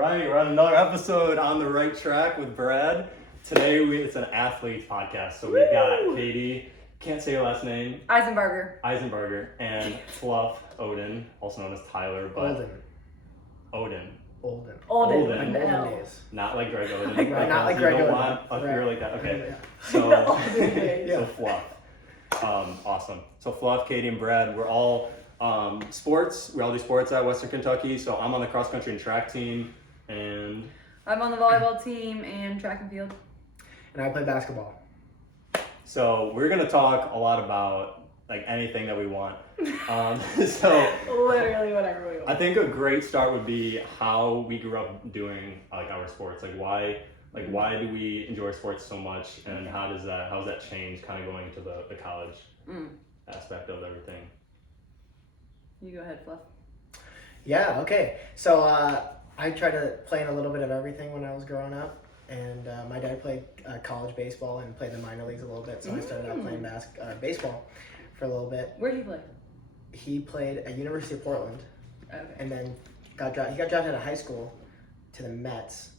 Right, we're on another episode on the right track with Brad. Today it's an athletes podcast, so we've got Katie, can't say your last name, Isenbarger, and Fluff, Olden, also known as Tyler, but Olden. Olden. Days. Not like Greg Olden. Not like Greg Olden. Want a career like that. Okay. Yeah. So Fluff. Awesome. So Fluff, Katie, and Brad, we're all sports. We all do sports at Western Kentucky. So I'm on the cross country and track team, and I'm on the volleyball team and track and field. And I play basketball. So we're gonna talk a lot about like anything that we want. So Literally whatever we want. I think a great start would be how we grew up doing like our sports. Why do we enjoy sports so much, and how's that change kind of going into the college aspect of everything? You go ahead, Fluff. Yeah, okay. So I tried to play in a little bit of everything when I was growing up. And my dad played college baseball and played the minor leagues a little bit. So I started out playing baseball for a little bit. Where did he play? He played at University of Portland. Okay. And then he got drafted out of high school to the Mets.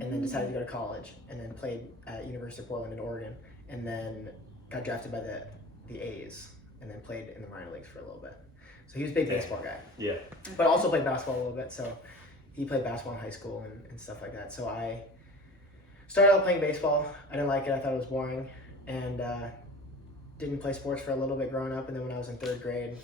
And then decided to go to college. And then played at University of Portland in Oregon. And then got drafted by the A's. And then played in the minor leagues for a little bit. So he was a big baseball guy. Yeah. But also played basketball a little bit. So he played basketball in high school and stuff like that. So I started out playing baseball. I didn't like it. I thought it was boring. And didn't play sports for a little bit growing up. And then when I was in third grade,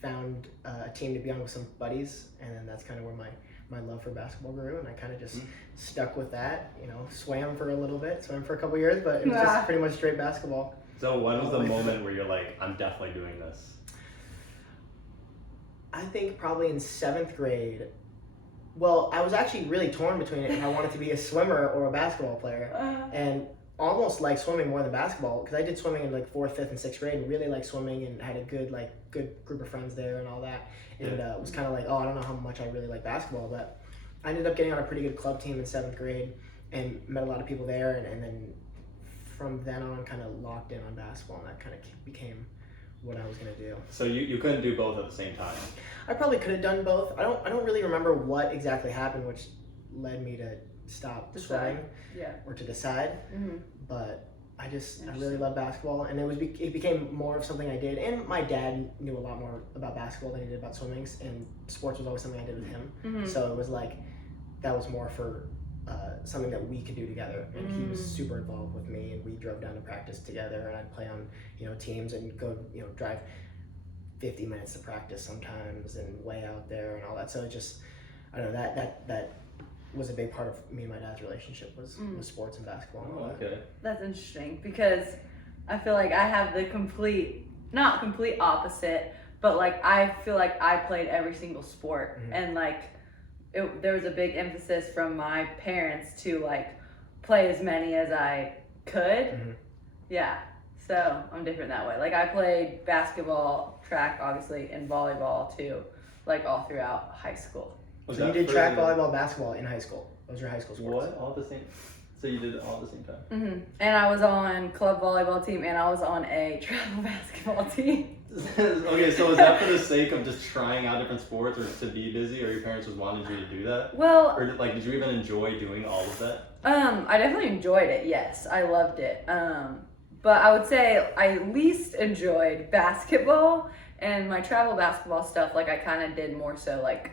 found a team to be on with some buddies. And then that's kind of where my love for basketball grew. And I kind of just stuck with that. Swam for a little bit. Swam for a couple years. But it was just pretty much straight basketball. So when was the moment where you're like, I'm definitely doing this? I think probably in 7th grade. Well, I was actually really torn between it if I wanted to be a swimmer or a basketball player. And almost like swimming more than basketball, because I did swimming in like 4th, 5th, and 6th grade and really liked swimming and had a good group of friends there and all that. And it was kind of like, I don't know how much I really like basketball, but I ended up getting on a pretty good club team in 7th grade and met a lot of people there. And then from then on, kind of locked in on basketball, and that kind of became what I was gonna do. So you couldn't do both at the same time? I probably could have done both. I don't really remember what exactly happened, which led me to stop swimming or to decide. But I really love basketball, and it became more of something I did. And my dad knew a lot more about basketball than he did about swimming, and sports was always something I did with him. So it was like that was more for something that we could do together, and he was super involved with me, and we drove down to practice together, and I'd play on teams and go drive 50 minutes to practice sometimes and way out there and all that. So it just, I don't know, that was a big part of me and my dad's relationship was sports and basketball and all that. Okay. That's interesting because I feel like I have the not complete opposite, but like I feel like I played every single sport and like there was a big emphasis from my parents to like play as many as I could. Yeah. So I'm different that way. Like I played basketball, track, obviously, and volleyball too, like all throughout high school. So you did track, volleyball, basketball in high school. Those were high school sports. What? All at the same? So you did it all at the same time? And I was on club volleyball team, and I was on a travel basketball team. Okay, so is that for the sake of just trying out different sports, or to be busy, or your parents just wanted you to do that? Well, or did you even enjoy doing all of that? I definitely enjoyed it. Yes, I loved it. But I would say I least enjoyed basketball, and my travel basketball stuff. Like I kind of did more so like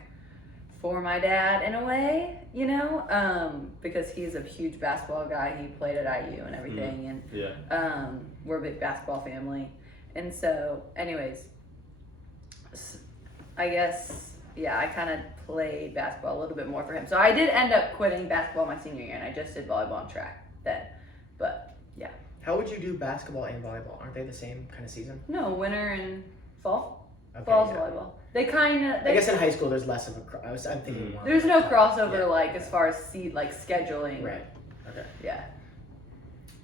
for my dad in a way, because he's a huge basketball guy. He played at IU and everything, and we're a big basketball family. And so, anyways, I guess, I kind of played basketball a little bit more for him. So I did end up quitting basketball my senior year, and I just did volleyball and track then. But, yeah. How would you do basketball and volleyball? Aren't they the same kind of season? No, winter and fall. Okay, Fall's volleyball. They kind of... I guess in high school there's less of a... I'm thinking more. There's no crossover, as far as scheduling. Right. Okay. Yeah.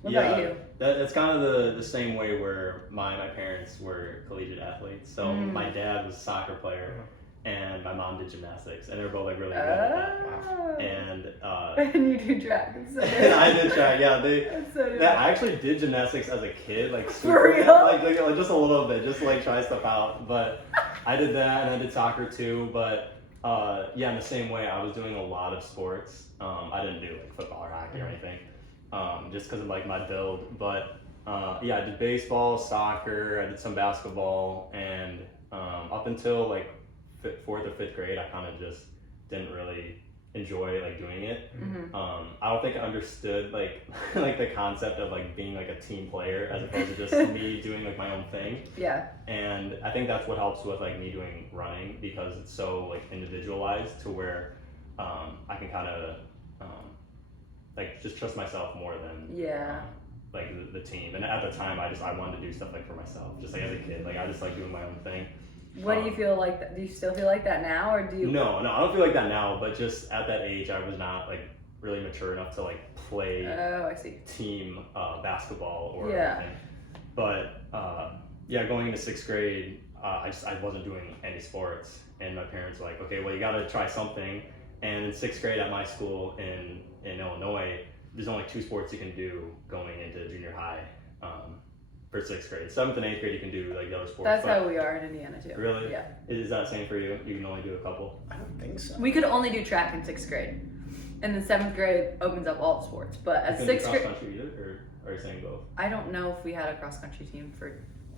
What about you? That's kind of the same way where my parents were collegiate athletes. So my dad was a soccer player, and my mom did gymnastics, and they were both like really good at that. And you do track. And I did track. Yeah, I actually did gymnastics as a kid, like super, like just a little bit, just to like try stuff out. But I did that, and I did soccer too. But yeah, in the same way, I was doing a lot of sports. I didn't do like football or hockey or anything, just because of like my build. But yeah, I did baseball, soccer, I did some basketball, and up until like fourth or fifth grade, I kind of just didn't really enjoy like doing it. I don't think I understood like like the concept of like being like a team player as opposed to just me doing like my own thing. Yeah. And I think that's what helps with like me doing running, because it's so like individualized to where I can kind of like just trust myself more than like the team. And at the time, I wanted to do stuff like for myself, just like as a kid. Like I just like doing my own thing. What do you feel like? Do you still feel like that now, or do you? No, I don't feel like that now. But just at that age, I was not like really mature enough to like play I see. team basketball or anything. But yeah, going into sixth grade, I wasn't doing any sports, and my parents were like, okay, well you got to try something. And in sixth grade at my school in Illinois, there's only 2 sports you can do going into junior high. For sixth grade, 7th and 8th grade you can do like the other sports. That's how we are in Indiana too. Really? Yeah. Is that the same for you? You can only do a couple? I don't think so. We could only do track in 6th grade, and then 7th grade opens up all the sports. But at 6th grade, cross country either, or are you saying both? I don't know if we had a cross country team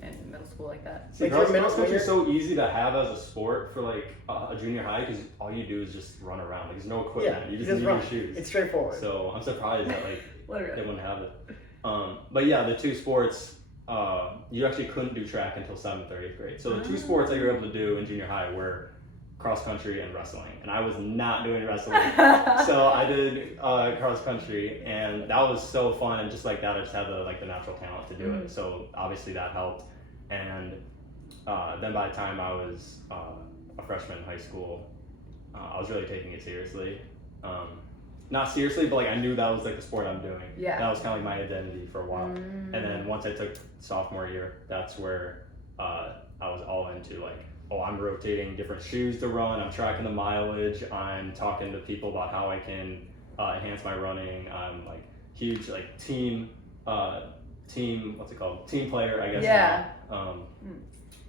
in middle school like that. See, cross country is so easy to have as a sport for like a junior high, because all you do is just run around. Like, there's no equipment. Yeah, you just need your shoes. It's straightforward. So I'm surprised that like Literally. they wouldn't have it. But yeah, the 2 sports. You actually couldn't do track until 7th or 8th grade. So the 2 sports that you were able to do in junior high were cross country and wrestling. And I was not doing wrestling. So I did cross country, and that was so fun. And just like that, I just had the natural talent to do it. So obviously that helped. And then by the time I was a freshman in high school, I was really taking it seriously. Not seriously, but like I knew that was like the sport I'm doing. Yeah. That was kind of like my identity for a while. And then once I took sophomore year, that's where I was all into like, oh, I'm rotating different shoes to run. I'm tracking the mileage. I'm talking to people about how I can enhance my running. I'm like huge like team what's it called? Team player, I guess. Yeah. Now,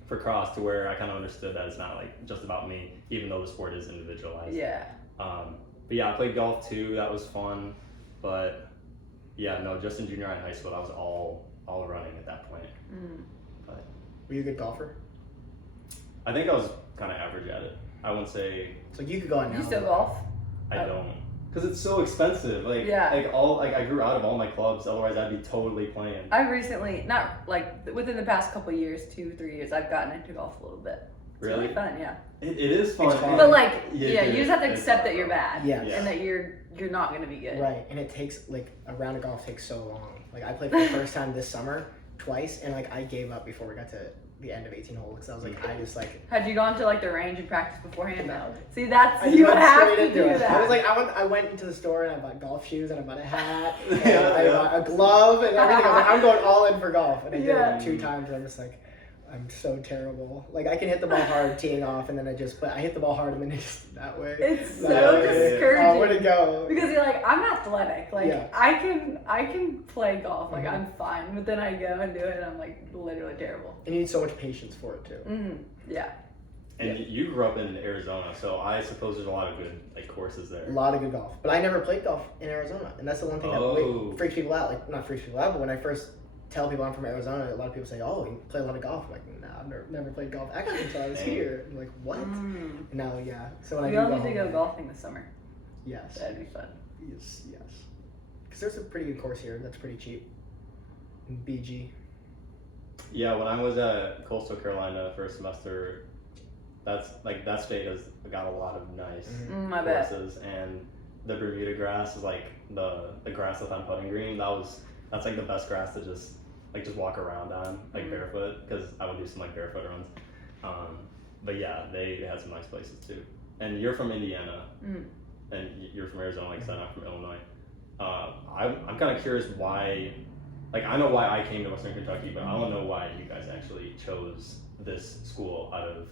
for cross, to where I kind of understood that it's not like just about me, even though the sport is individualized. Yeah. But yeah, I played golf too. That was fun. But yeah, no, just in junior high and high school, I was all running at that point. But were you a good golfer? I think I was kind of average at it. I wouldn't say. So you could go on now. You still golf? I don't, because it's so expensive. Like I grew out of all my clubs. Otherwise, I'd be totally playing. I recently, not like within the past couple of years, 2-3 years, I've gotten into golf a little bit. It's really fun, yeah. It is fun. But like, you just have to accept that you're bad. Yeah. And that you're not gonna be good. Right, and it takes like a round of golf takes so long. Like I played for the first time this summer twice, and like I gave up before we got to the end of 18 holes because I was like, I just like. Had you gone to like the range and practiced beforehand? No. See, that's I you have to do that. I was like, I went into the store and I bought golf shoes and I bought a hat and I bought a glove and everything. I was like, I'm going all in for golf, and I did it 2 times. And I'm just like, I'm so terrible. Like I can hit the ball hard teeing off, and then but I hit the ball hard and then it's just that way. It's so discouraging. Oh, where'd it go? Because you're like, I'm athletic. Like I can play golf. Like I'm fine. But then I go and do it, and I'm like literally terrible. And you need so much patience for it too. Yeah. And you grew up in Arizona, so I suppose there's a lot of good like courses there. A lot of good golf, but I never played golf in Arizona, and that's the one thing that freaks people out. Like not freaks people out, but when I first tell people I'm from Arizona, a lot of people say, "Oh, you play a lot of golf." I'm like, "Nah, I've never played golf actually until I was here." I'm like, "What?" And now, yeah. So when we all need to go golfing this summer. Yes. That'd be fun. Yes. Because there's a pretty good course here that's pretty cheap. In BG. Yeah, when I was at Coastal Carolina for a semester, that state has got a lot of nice courses, and the Bermuda grass is like the grass that's on putting green. That's like the best grass to just walk around on like barefoot, because I would do some like barefoot runs. But yeah, they had some nice places too. And you're from Indiana, and you're from Arizona, like I said, I'm from Illinois. I'm kind of curious why. Like I know why I came to Western Kentucky, but I don't know why you guys actually chose this school out of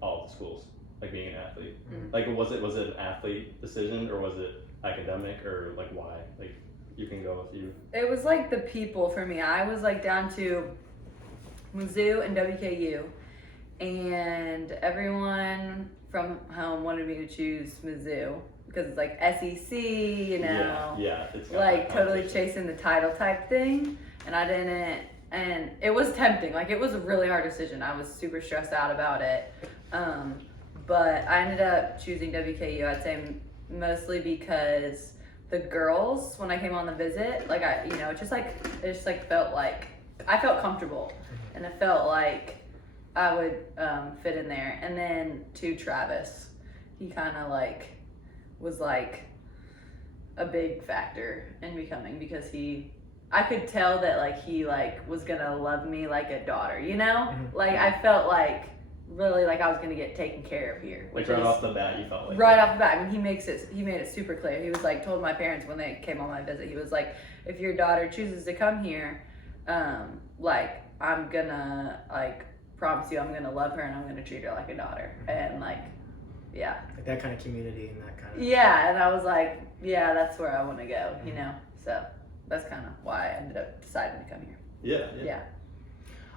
all the schools. Like being an athlete. Like was it an athlete decision, or was it academic, or like why? Like. You can go if you. It was like the people for me. I was like down to Mizzou and WKU, and everyone from home wanted me to choose Mizzou because it's like SEC, you know. Yeah. It's like totally chasing the title type thing, and I didn't. And it was tempting. Like, it was a really hard decision. I was super stressed out about it. But I ended up choosing WKU, I'd say mostly because the girls, when I came on the visit, like, it just felt like, I felt comfortable. And it felt like I would fit in there. And then to Travis, he kind of like, was like a big factor in becoming, because I could tell that like he like was gonna love me like a daughter, you know? Like, I felt like really like I was gonna get taken care of here. Like, right off the bat, you felt like right off the bat. I mean, he made it super clear. He was like, told my parents when they came on my visit, he was like, if your daughter chooses to come here, like, I'm gonna like promise you I'm gonna love her and I'm gonna treat her like a daughter. And like, yeah, like that kind of community and that kind of and I was like, yeah, that's where I want to go, you know. So that's kind of why I ended up deciding to come here. Yeah.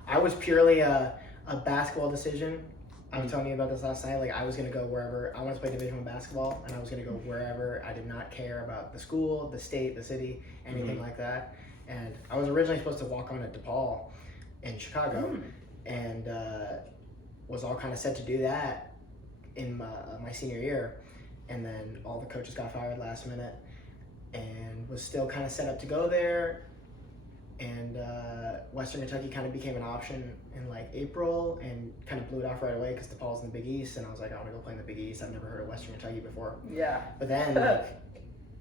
I was purely a basketball decision. I was telling you about this last night. Like, I was going to go wherever. I wanted to play Division I basketball, and I was going to go wherever. I did not care about the school, the state, the city, anything like that. And I was originally supposed to walk on at DePaul in Chicago, and was all kind of set to do that in my senior year. And then all the coaches got fired last minute, and was still kind of set up to go there. And Western Kentucky kind of became an option in like April, and kind of blew it off right away because DePaul's in the Big East, and I was like, I want to go play in the Big East. I've never heard of Western Kentucky before. Yeah. But then like,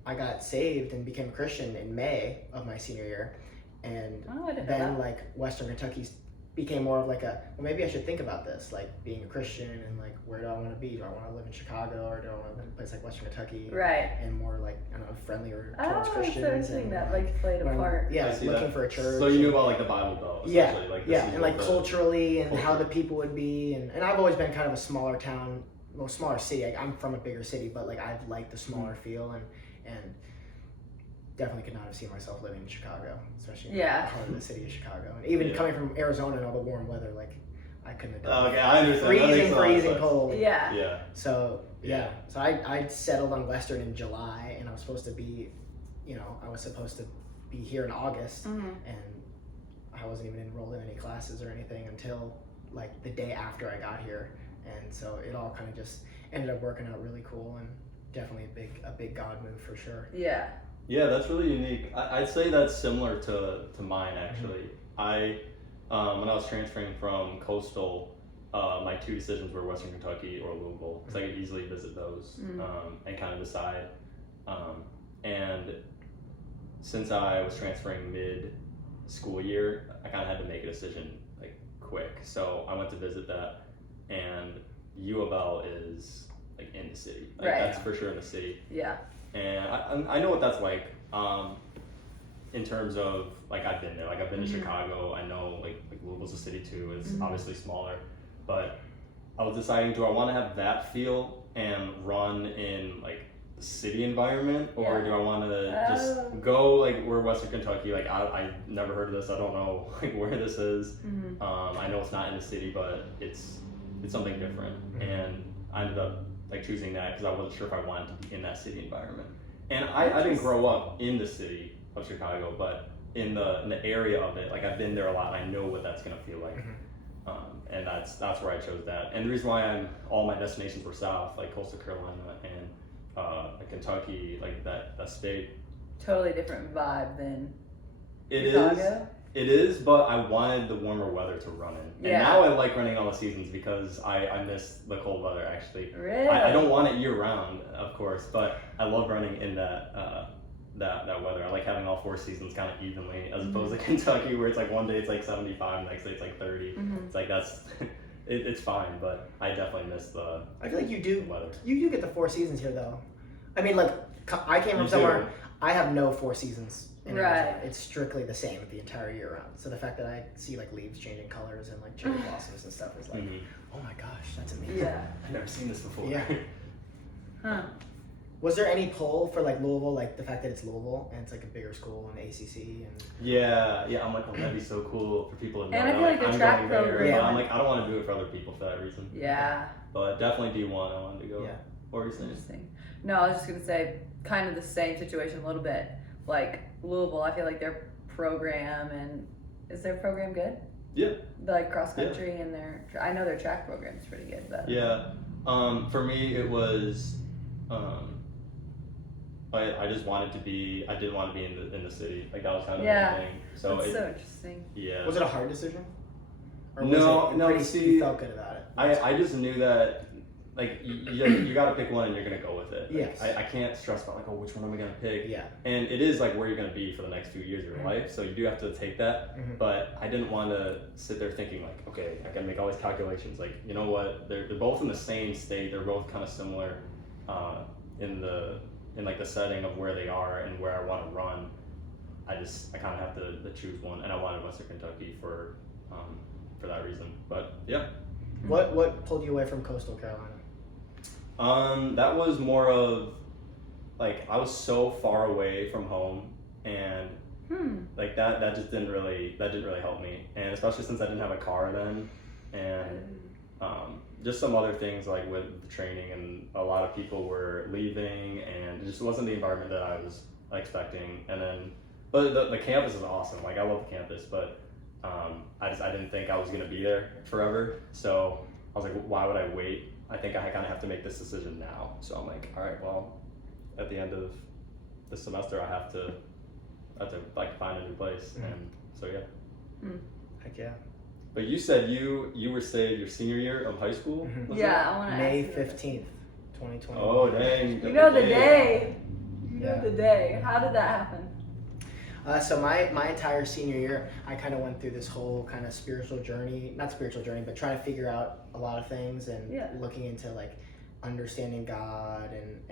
I got saved and became a Christian in May of my senior year, and then like Western Kentucky became more of like well, maybe I should think about this, like being a Christian, and like, where do I want to be? Do I want to live in Chicago, or do I want to live in a place like Western Kentucky? Right. And more like, I don't know, friendlier towards Christians. So interesting that like played a part. Yeah, looking for a church. So you knew about like the Bible Belt, essentially. Like, and like culturally and how the people would be, and I've always been kind of a smaller town, well, smaller city. Like, I'm from a bigger city, but like I've liked the smaller feel, and definitely could not have seen myself living in Chicago, especially in the heart of the city of Chicago. And even coming from Arizona and all the warm weather, like, I couldn't have done okay, I understand. Freezing cold. Yeah. So I settled on Western in July, and I was supposed to be, here in August, and I wasn't even enrolled in any classes or anything until like the day after I got here. And so it all kind of just ended up working out really cool, and definitely a big God move for sure. Yeah, that's really unique. I'd say that's similar to mine, actually. I when I was transferring from Coastal, my two decisions were Western Kentucky or Louisville, because I could easily visit those and kind of decide. And since I was transferring mid-school year, I kind of had to make a decision like quick. So I went to visit that, and U of L is like in the city. Like, that's for sure in the city. Yeah. And I know what that's like, in terms of, like, I've been there. Like, I've been to Chicago. I know, like Louisville's a city, too. It's obviously smaller. But I was deciding, do I want to have that feel and run in, like, the city environment? Or do I want to just go, like, we're Western Kentucky. Like, I never heard of this. I don't know, like, where this is. I know it's not in the city, but it's something different. And I ended up like choosing that because I wasn't sure if I wanted to be in that city environment. And I didn't grow up in the city of Chicago, but in the area of it, like, I've been there a lot, and I know what that's gonna feel like. And that's where I chose that. And the reason why all my destinations were south, like Coastal Carolina and like Kentucky, like that state. Totally different vibe than Chicago. It is, but I wanted the warmer weather to run in. And now I like running all the seasons because I miss the cold weather, actually. Really? I don't want it year round, of course, but I love running in that weather. I like having all four seasons kind of evenly, as opposed to Kentucky, where it's like one day it's like 75, the next day it's like 30. It's like it's fine, but I definitely miss the I feel like you do weather. You do get the four seasons here, though. I mean, like, I came from somewhere, I have no four seasons. Right. It's strictly the same the entire year round. So the fact that I see like leaves changing colors and like cherry blossoms and stuff is like, oh my gosh, that's amazing. I've never seen this before. Was there any pull for like Louisville, like the fact that it's Louisville and it's like a bigger school in the ACC? And Yeah. I'm like, oh, that'd be so cool for people to know. And I feel that, like the I'm track going there. program. But I'm like, I don't want to do it for other people for that reason. Yeah. But definitely D1. I wanted to go. Yeah. What were you saying? Interesting. No, I was just gonna say kind of the same situation a little bit. Like Louisville, I feel like their program is their program good? Yeah. Like cross country and I know their track program is pretty good, but Yeah. For me, it was. I just wanted to be. I didn't want to be in the city. Like that was kind of the thing. So that's so interesting. Yeah. was it a hard decision? Or No. You felt good about it. I just knew that. Like you got to pick one and you're gonna go with it. Like, Yes. I can't stress about like, oh, which one am I gonna pick? Yeah. And it is like where you're gonna be for the next few years of your life, so you do have to take that. But I didn't want to sit there thinking like, okay, I gotta make all these calculations. Like, you know what? They're both in the same state. They're both kind of similar, in like the setting of where they are and where I want to run. I kind of have to choose one, and I wanted Western Kentucky for that reason. But yeah. What pulled you away from Coastal Carolina? That was more of like I was so far away from home, and like that didn't really help me, and especially since I didn't have a car then, and just some other things like with the training, and a lot of people were leaving, and it just wasn't the environment that I was expecting. And then, but the campus is awesome. Like I love the campus, but I didn't think I was gonna be there forever, so I was like, why would I wait? I think I kind of have to make this decision now. So I'm like, all right, well, at the end of the semester, I have to like find a new place, and so yeah. Heck yeah. But you said you were saved your senior year of high school. Was Yeah, I want to May ask you 15th, 2020. Oh dang! You know the day. You know the day. How did that happen? So my entire senior year, I kind of went through this whole kind of spiritual journey, not spiritual journey, but trying to figure out a lot of things and looking into like understanding God and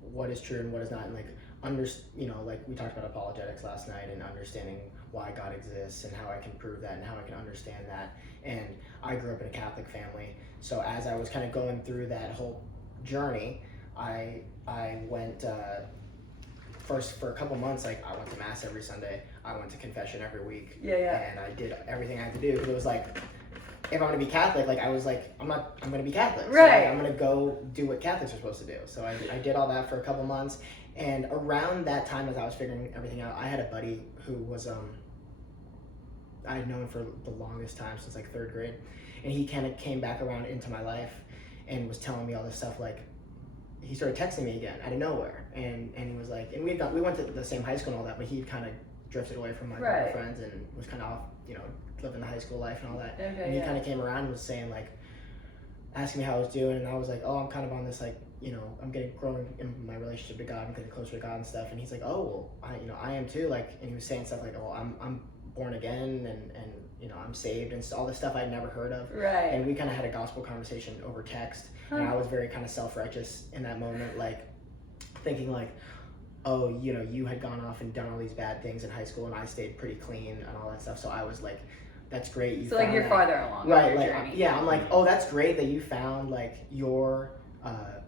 what is true and what is not, and like like we talked about apologetics last night and understanding why God exists and how I can prove that and how I can understand that. And I grew up in a Catholic family, so as I was kind of going through that whole journey, I went. First, for a couple months, like I went to mass every Sunday. I went to confession every week. And I did everything I had to do, because it was like, if I'm gonna be Catholic, like I was like, I'm gonna be Catholic. So, like, I'm gonna go do what Catholics are supposed to do. So I did all that for a couple months, and around that time, as I was figuring everything out, I had a buddy who was I had known for the longest time, since like 3rd grade, and he kind of came back around into my life, and was telling me all this stuff. Like, he started texting me again out of nowhere, and he was like, and we went to the same high school and all that, but he kind of drifted away from my friends and was kind of off, living the high school life and all that. And he kind of came around and was saying, like, asking me how I was doing, and I was like, oh, I'm kind of on this, like, I'm growing in my relationship to God, I'm getting closer to God and stuff. And he's like, oh, well, I am too. Like, and he was saying stuff like, oh, I'm born again, and I'm saved, and all this stuff I'd never heard of. And we kind of had a gospel conversation over text. And I was very kind of self-righteous in that moment, like thinking like, oh, you had gone off and done all these bad things in high school, and I stayed pretty clean and all that stuff. So I was like, that's great. So like you're farther along. Right. Like, journey. I'm like, oh, that's great that you found like your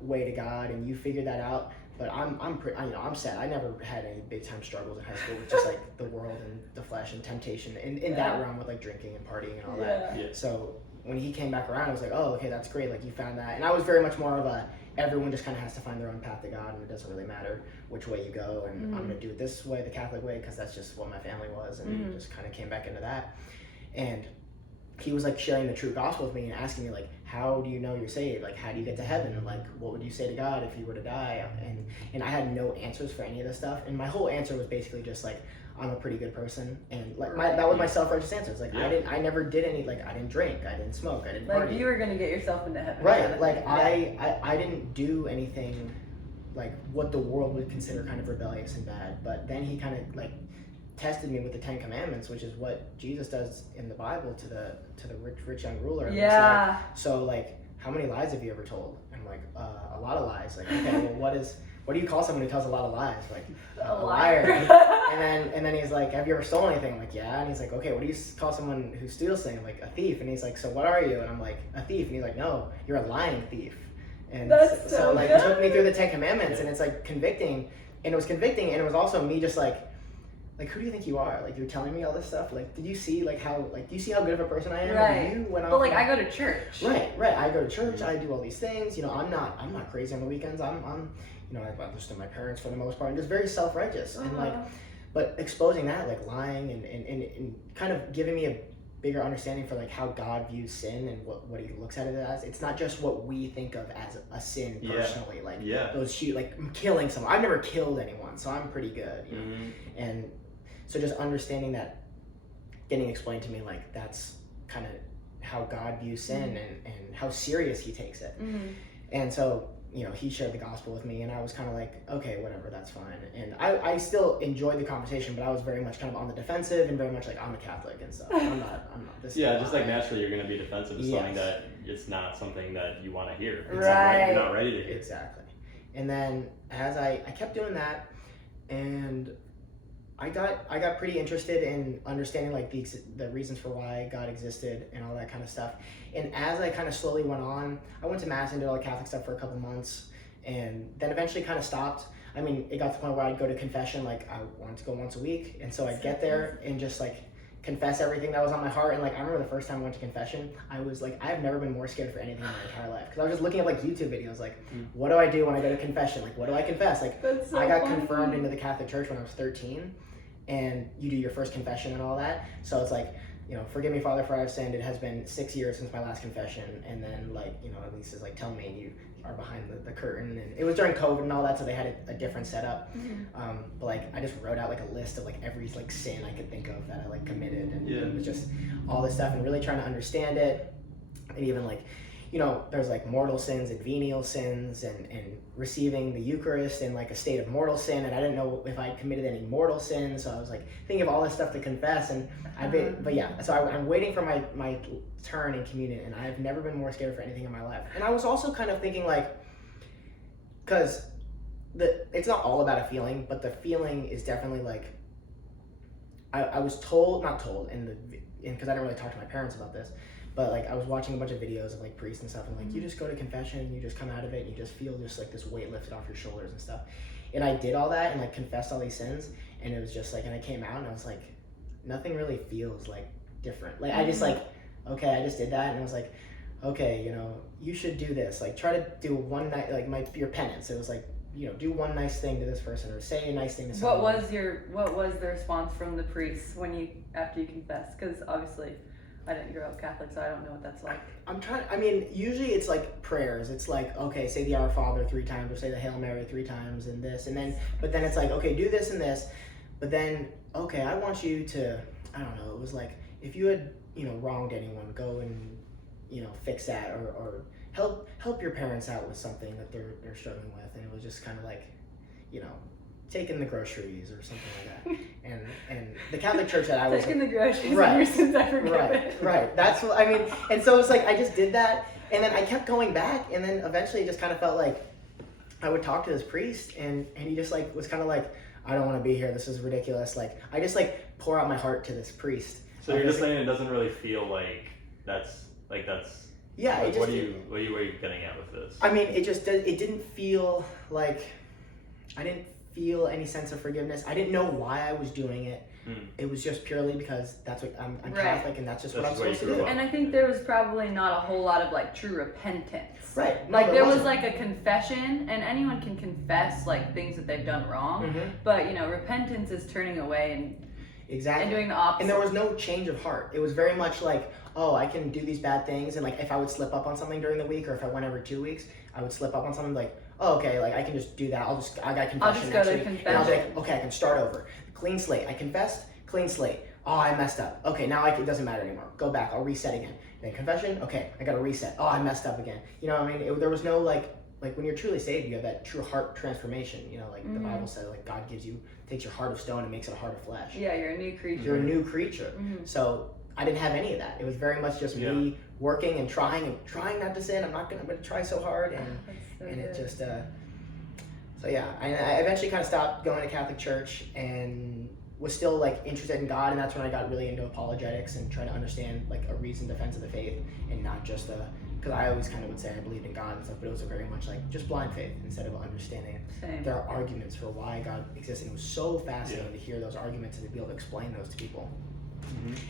way to God and you figured that out. But I'm sad. I never had any big time struggles in high school with just like the world and the flesh and temptation in that realm with like drinking and partying and all that. Yeah. So when he came back around, I was like, oh, okay, that's great. Like, you found that. And I was very much more of everyone just kind of has to find their own path to God, and it doesn't really matter which way you go. And I'm going to do it this way, the Catholic way, because that's just what my family was. And he just kind of came back into that. And he was like sharing the true gospel with me and asking me like, how do you know you're saved? Like, how do you get to heaven? And like, what would you say to God if you were to die? And I had no answers for any of this stuff. And my whole answer was basically just like, I'm a pretty good person, and like that was my self-righteous answer. It's like I never did any, like I didn't drink, I didn't smoke, I didn't party. Like you were gonna get yourself into heaven. Right, like I didn't do anything like what the world would consider kind of rebellious and bad. But then he kind of like tested me with the 10 Commandments, which is what Jesus does in the Bible to the rich young ruler. And yeah. So like, how many lies have you ever told? And I'm like, a lot of lies. Like, okay, well, what do you call someone who tells a lot of lies? Like, a liar. and then he's like, have you ever stolen anything? I'm like, yeah. And he's like, okay, what do you call someone who steals things? Like, a thief. And he's like, so what are you? And I'm like, a thief. And he's like, no, you're a lying thief. And That's so like good. it took me through the 10 Commandments, and it's like convicting, and it was convicting, and it was also me just like who do you think you are? Like, you're telling me all this stuff. Like, did you see like how do you see how good of a person I am? Right. You went but like I go to church. Right. I go to church. I do all these things. You know, I'm not crazy on the weekends. I'm you know, I listen to my parents for the most part, and just very self-righteous, and like, but exposing that, like lying and kind of giving me a bigger understanding for like how God views sin and what he looks at it as. It's not just what we think of as a sin personally, like those huge, like killing someone. I've never killed anyone, so I'm pretty good, you know? And so just understanding that, getting explained to me, like that's kind of how God views sin and how serious he takes it. And so, you know, he shared the gospel with me, and I was kind of like, okay, whatever, that's fine. And I still enjoyed the conversation, but I was very much kind of on the defensive and very much like, I'm a Catholic and stuff. I'm not this. Yeah, just like naturally you're going to be defensive to something that it's not something that you want to hear. Right. You're not ready to hear. Exactly. And then as I kept doing that, and I got pretty interested in understanding like the reasons for why God existed and all that kind of stuff. And as I kind of slowly went on, I went to mass and did all the Catholic stuff for a couple months, and then eventually kind of stopped. I mean, it got to the point where I'd go to confession, like I wanted to go once a week, and so I'd get there and just like confess everything that was on my heart. And like I remember the first time I went to confession, I was like, I have never been more scared for anything in my entire life, because I was just looking at like YouTube videos, like what do I do when I go to confession? Like what do I confess? Like So I got funny. confirmed into the Catholic Church when I was 13. And you do your first confession and all that. So it's like, you know, forgive me, Father, for I've sinned. It has been 6 years since my last confession. And then, like, you know, at least it's like, tell me you are behind the curtain. And it was during COVID and all that, so they had a different setup. But like, I just wrote out like a list of like every like sin I could think of that I like committed, and it was just all this stuff, and really trying to understand it. And even like, you know, there's like mortal sins and venial sins, and receiving the Eucharist in like a state of mortal sin, and I didn't know if I'd committed any mortal sins, so I was like thinking of all this stuff to confess, and but yeah, so I'm waiting for my turn in communion, and I've never been more scared for anything in my life. And I was also kind of thinking like, because it's not all about a feeling, but the feeling is definitely like, I was not told because I didn't really talk to my parents about this, but like I was watching a bunch of videos of like priests and stuff, and like you just go to confession, you just come out of it, and you just feel just like this weight lifted off your shoulders and stuff. And I did all that and like confessed all these sins, and it was just like, and I came out and I was like, nothing really feels like different. Like I just like, okay, I just did that, and I was like, okay, you know, you should do this. Like try to do one night, like your penance. It was like, you know, do one nice thing to this person, or say a nice thing to someone. What was the response from the priest after you confessed? Because obviously I didn't grow up Catholic, so I don't know what that's like. I mean, usually it's like prayers. It's like, okay, say the Our Father 3 times, or say the Hail Mary 3 times, and this, and then, but then it's like, okay, do this and this, but then, okay, I want you to, I don't know, it was like, if you had, you know, wronged anyone, go and, you know, fix that, or help your parents out with something that they're struggling with. And it was just kind of like, you know, taking the groceries or something like that. And the Catholic Church that I was taking the groceries, right, since I forget right. That's what I mean. And so it's like I just did that, and then I kept going back, and then eventually it just kind of felt like I would talk to this priest, and he just like was kind of like, I don't want to be here. This is ridiculous. Like I just like pour out my heart to this priest. So you're just saying it doesn't really feel like that's. Yeah, like, what are you getting at with this? I mean, it didn't feel like, I didn't feel any sense of forgiveness. I didn't know why I was doing it. It was just purely because that's what I'm Catholic, and that's just what I'm supposed to do. And I think there was probably not a whole lot of like true repentance. Right. Like there was like a confession, and anyone can confess like things that they've done wrong. But you know, repentance is turning away and doing the opposite. And there was no change of heart. It was very much like, oh, I can do these bad things, and like if I would slip up on something during the week, or if I went every 2 weeks, I would slip up on something, like, oh, okay, like I can just do that. I got confession. I'll just go to confession. And I'll be like, okay, I can start over. Clean slate. I confessed, clean slate. Oh, I messed up. Okay, now it doesn't matter anymore. Go back. I'll reset again. Then confession. Okay, I got to reset. Oh, I messed up again. You know what I mean? There was no like when you're truly saved, you have that true heart transformation. You know, like the Bible says, like God takes your heart of stone and makes it a heart of flesh. Yeah, you're a new creature. You're a new creature. So I didn't have any of that. It was very much just me working and trying not to sin. I'm gonna try so hard, and it just so yeah. I eventually kind of stopped going to Catholic church and was still like interested in God, and that's when I got really into apologetics and trying to understand like a reasoned defense of the faith, and not just a because I always kind of would say I believed in God and stuff, but it was very much like just blind faith instead of understanding. Same. There are arguments for why God exists, and it was so fascinating to hear those arguments and to be able to explain those to people.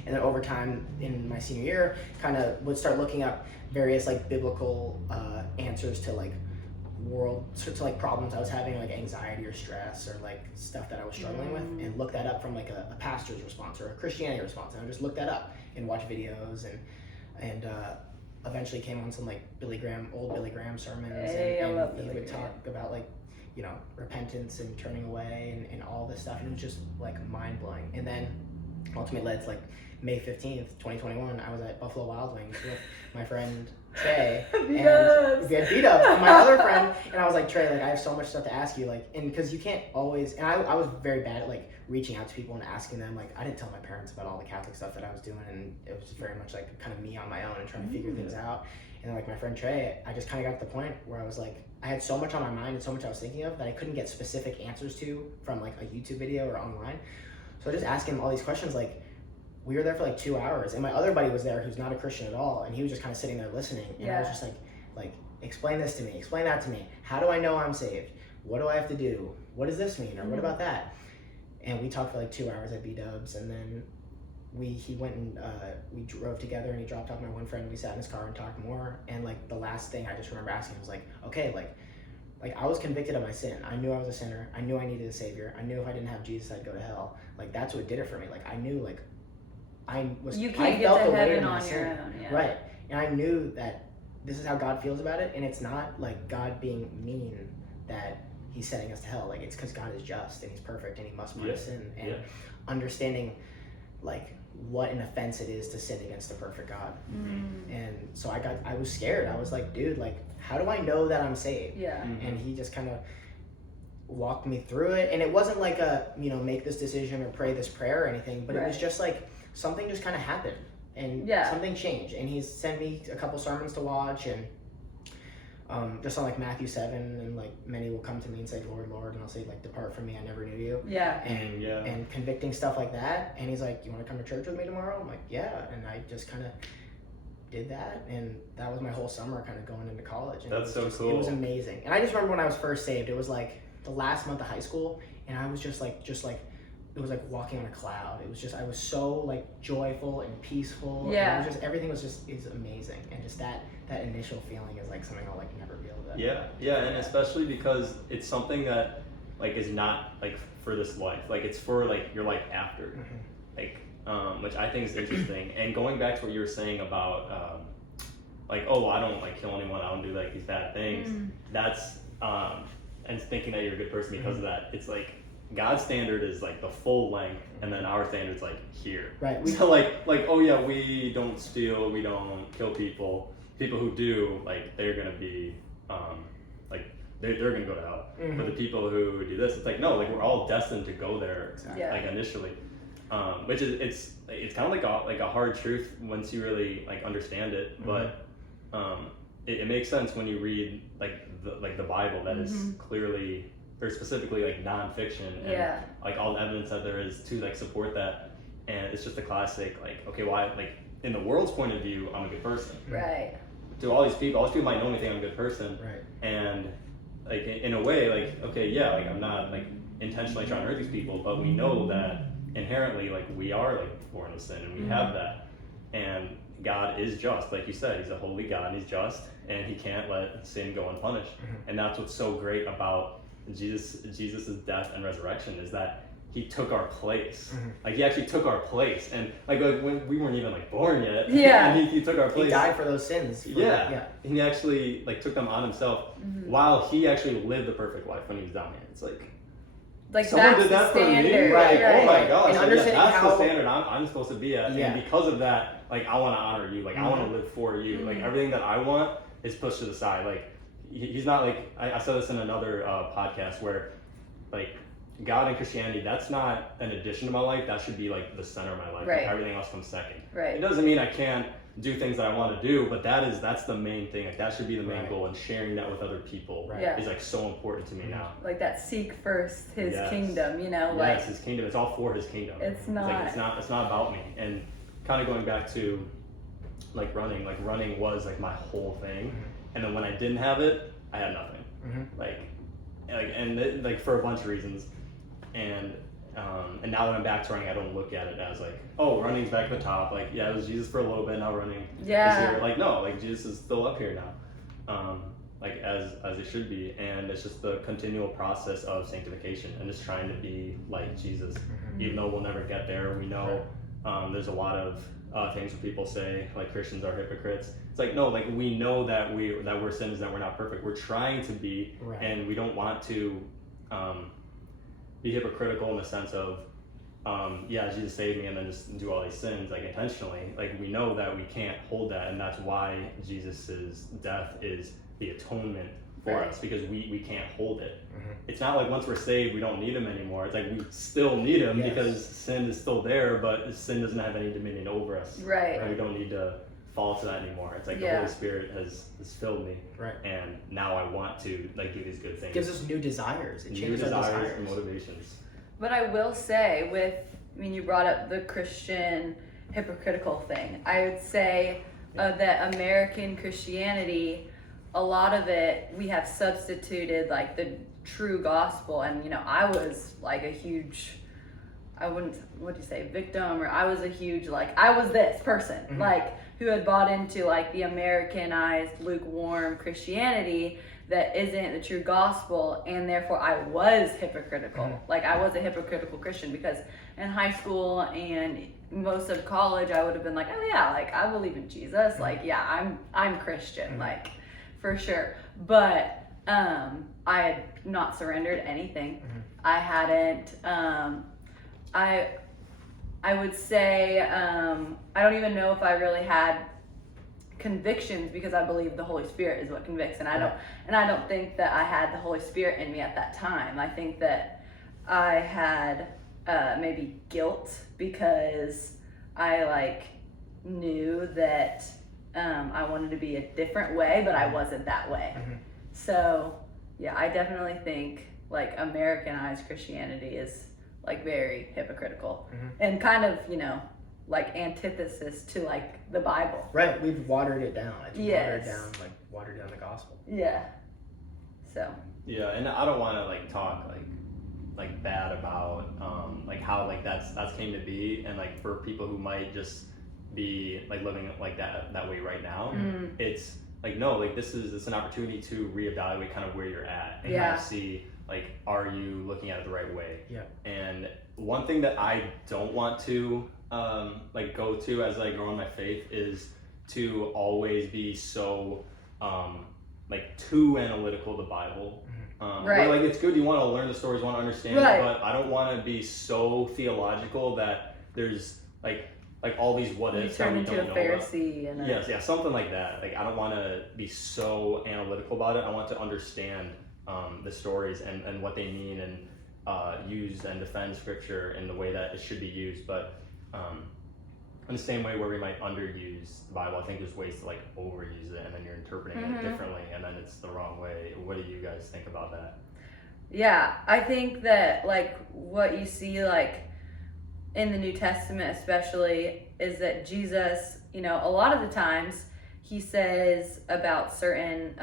And then over time in my senior year, kind of would start looking up various like biblical answers to like to like problems I was having, like anxiety or stress or like stuff that I was struggling with, and look that up from like a pastor's response or a Christianity response. And I would just look that up and watch videos and eventually came on some like old Billy Graham sermons, and he would talk about like, you know, repentance and turning away and all this stuff, and it was just like mind blowing. And then ultimately led to like May 15th, 2021, I was at Buffalo Wild Wings with my friend Trey, and we had B-Dubs and my other friend, and I was like, Trey, like I have so much stuff to ask you, like, and because you can't always, and I was very bad at like reaching out to people and asking them, like I didn't tell my parents about all the Catholic stuff that I was doing, and it was very much like kind of me on my own and trying to figure things out. And like my friend Trey, I just kind of got to the point where I was like, I had so much on my mind and so much I was thinking of that I couldn't get specific answers to from like a YouTube video or online. So I just asked him all these questions. Like, we were there for like 2 hours, and my other buddy was there who's not a Christian at all, and he was just kind of sitting there listening. And I was just like, explain this to me, explain that to me. How do I know I'm saved? What do I have to do? What does this mean? Or what about that? And we talked for like 2 hours at B-Dubs, and then he went and we drove together, and he dropped off my one friend, and we sat in his car and talked more. And like the last thing I just remember asking was like, okay, like I was convicted of my sin. I knew I was a sinner. I knew I needed a savior. I knew if I didn't have Jesus, I'd go to hell. Like that's what did it for me. Like I knew like you can't get to heaven on your own. Yeah. Right. And I knew that this is how God feels about it, and it's not like God being mean that he's sending us to hell. Like it's because God is just and he's perfect and he must punish sin, and understanding like what an offense it is to sin against the perfect God. And so I was scared. I was like, dude, like how do I know that I'm saved? And he just kind of walked me through it, and it wasn't like a, you know, make this decision or pray this prayer or anything, but it was just like something just kind of happened, and something changed, and he's sent me a couple sermons to watch, and just on like Matthew 7, and like many will come to me and say, Lord, Lord, and I'll say like, depart from me, I never knew you. And convicting stuff like that. And he's like, you want to come to church with me tomorrow? I'm like, yeah. And I just kind of did that, and that was my whole summer kind of going into college. And that's so cool. It was amazing. And I just remember when I was first saved, it was like the last month of high school, and I was just like it was like walking on a cloud. It was just, I was so like joyful and peaceful. And it was just, everything was just, is amazing. And just that initial feeling is like something I'll like never be able to. And especially because it's something that like is not like for this life. Like it's for like your life after. Like, which I think is interesting. And going back to what you were saying about like, oh, well, I don't like kill anyone, I don't do like these bad things. That's and thinking that you're a good person because of that. It's like God's standard is like the full length, and then our standard's like here. Right. So like oh yeah, we don't steal, we don't kill people. People who do, like they're gonna be like they're gonna go to hell. But the people who do this, it's like no, like we're all destined to go there. Like initially. Which is it's kind of like a hard truth once you really like understand it, but it makes sense when you read like the Bible that is clearly or specifically like nonfiction and like all the evidence that there is to like support that. And it's just a classic like, okay, why like in the world's point of view I'm a good person, right? To all these people might know me think I'm a good person, right? And like in a way, like okay, yeah, like I'm not like intentionally trying to hurt these people, but we know that inherently like we are like born with sin, and we have that, and God is just, like you said, he's a holy God and he's just, and he can't let sin go unpunished. And that's what's so great about Jesus's death and resurrection is that he took our place. Like he actually took our place, and like when we weren't even like born yet, and he took our place. He died for those sins. He actually like took them on himself while he actually lived the perfect life when he was down here. It's like someone that's did that the standard, for me. Right. Oh my gosh. And So that's how, the standard I'm supposed to be at. And because of that, like I want to honor you. Like I want to live for you. Like everything that I want is pushed to the side. Like he's not like, I said this in another podcast where like God and Christianity, that's not an addition to my life. That should be like the center of my life. Right. Like, everything else comes second. Right. It doesn't mean I can't do things that I want to do, but that's the main thing. Like that should be the main goal, and sharing that with other people is like so important to me now. Like that, seek first his kingdom, you know, like his kingdom. It's all for his kingdom. It's not about me. And kind of going back to like running was like my whole thing, and then when I didn't have it, I had nothing. And for a bunch of reasons, and now that I'm back to running, I don't look at it as like, oh, running's back at the top. Like, yeah, it was Jesus for a little bit, now running is here. Like, no, like Jesus is still up here now, like as it should be, and it's just the continual process of sanctification and just trying to be like Jesus, even though we'll never get there. We know there's a lot of things where people say like Christians are hypocrites. It's like, no, like we know that we're sinners, that we're not perfect. We're trying to be, and we don't want to be hypocritical in the sense of yeah, Jesus saved me and then just do all these sins like intentionally. Like we know that we can't hold that, and that's why Jesus's death is the atonement for us, because we can't hold it. It's not like once we're saved we don't need him anymore. It's like we still need him because sin is still there, but sin doesn't have any dominion over us. And we don't need to fall to that anymore. It's like the Holy Spirit has filled me, and now I want to like do these good things. It gives us new desires. It changes new our desires and motivations. But I will say, you brought up the Christian hypocritical thing. I would say that American Christianity, a lot of it, we have substituted like the true gospel. And, I was like a huge, victim, or I was a huge, like, I was this person, like, who had bought into like the Americanized, lukewarm Christianity that isn't the true gospel, and therefore I was hypocritical. Like I was a hypocritical Christian, because in high school and most of college I would have been like, oh yeah, like I believe in Jesus, like yeah, I'm Christian, like for sure. But I had not surrendered anything. I hadn't I would say I don't even know if I really had convictions, because I believe the Holy Spirit is what convicts, and I don't think that I had the Holy Spirit in me at that time. I think that I had maybe guilt, because I like knew that I wanted to be a different way, but I wasn't that way. So yeah, I definitely think like Americanized Christianity is like very hypocritical and kind of, like antithesis to like the Bible. Right, we've watered it down. Watered down the gospel. Yeah. So. Yeah, and I don't want to like talk like bad about like how like that's came to be, and like for people who might just be like living like that way right now, it's like no, like it's an opportunity to reevaluate kind of where you're at and kind of see like, are you looking at it the right way? And one thing that I don't want to like go to as I grow in my faith is to always be so like too analytical of the Bible. Where, like it's good, you want to learn the stories, you want to understand it, but I don't want to be so theological that there's like all these what ifs that we don't know about. You turn into a Pharisee and yes, something like that. Like I don't want to be so analytical about it. I want to understand the stories and what they mean, and use and defend scripture in the way that it should be used. But in the same way where we might underuse the Bible, I think there's ways to like overuse it, and then you're interpreting it differently, and then it's the wrong way. What do you guys think about that? Yeah, I think that like what you see like in the New Testament especially is that Jesus, a lot of the times he says about certain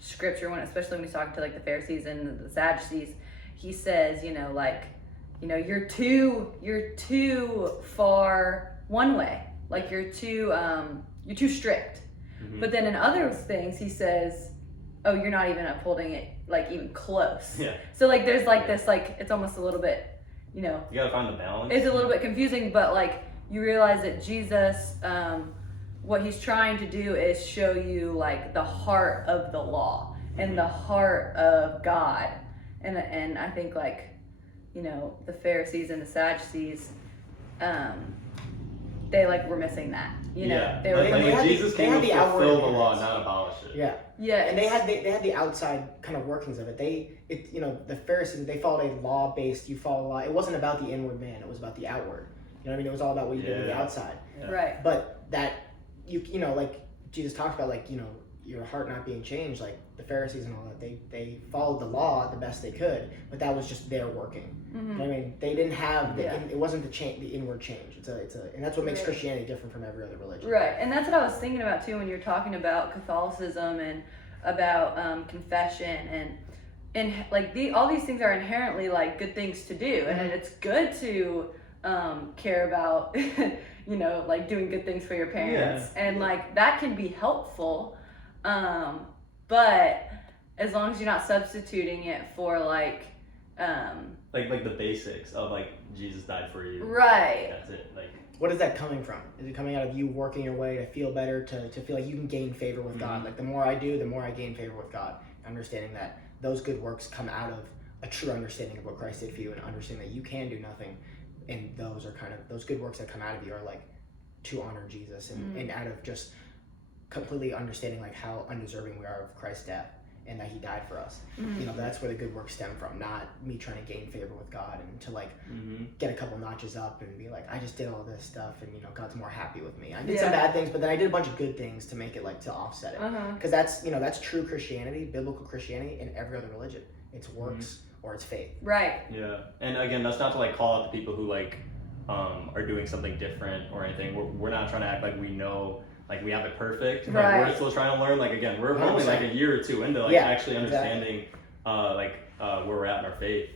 scripture, especially when he's talking to like the Pharisees and the Sadducees, he says, you're too far one way, like you're too strict. But then in other things he says, oh, you're not even upholding it like even close. So like there's like this, like it's almost a little bit, you gotta find the balance. It's a little bit confusing, but like you realize that Jesus, what he's trying to do is show you like the heart of the law and the heart of God. And I think like, the Pharisees and the Sadducees, they like were missing that. Jesus came to fulfill the law, not abolish it. And they had the outside kind of workings of it. The Pharisees, they followed a law-based. You follow a law. It wasn't about the inward man. It was about the outward. You know what I mean? It was all about what you did on the outside. Right. But that like Jesus talked about, like your heart not being changed, like the Pharisees and all that, they followed the law the best they could, but that was just their working. Mm-hmm. I mean, they didn't have it wasn't the inward change. It's a and that's what makes right. Christianity different from every other religion. Right, and that's what I was thinking about too when you're talking about Catholicism and about confession and like all these things are inherently like good things to do, and it's good to care about you know, like doing good things for your parents, and like that can be helpful, but as long as you're not substituting it for like the basics of like Jesus died for you. Right. That's it. Like, what is that coming from? Is it coming out of you working your way to feel better, to feel like you can gain favor with God? Like the more I do, the more I gain favor with God. Understanding that those good works come out of a true understanding of what Christ did for you, and understanding that you can do nothing. And those are kind of, those good works that come out of you are like to honor Jesus, and out of just completely understanding like how undeserving we are of Christ's death, and that he died for us. You know, that's where the good works stem from, not me trying to gain favor with God and to like get a couple notches up and be like, I just did all this stuff and, you know, God's more happy with me. I did some bad things, but then I did a bunch of good things to make it like to offset it. Because that's, you know, that's true Christianity, biblical Christianity in every other religion. It's works or it's faith. Right. Yeah. And again, that's not to like call out the people who like are doing something different or anything. We're not trying to act like we know, like we have it perfect. Right. Like, we're still trying to learn. Like again, we're only like a year or two into like actually understanding where we're at in our faith,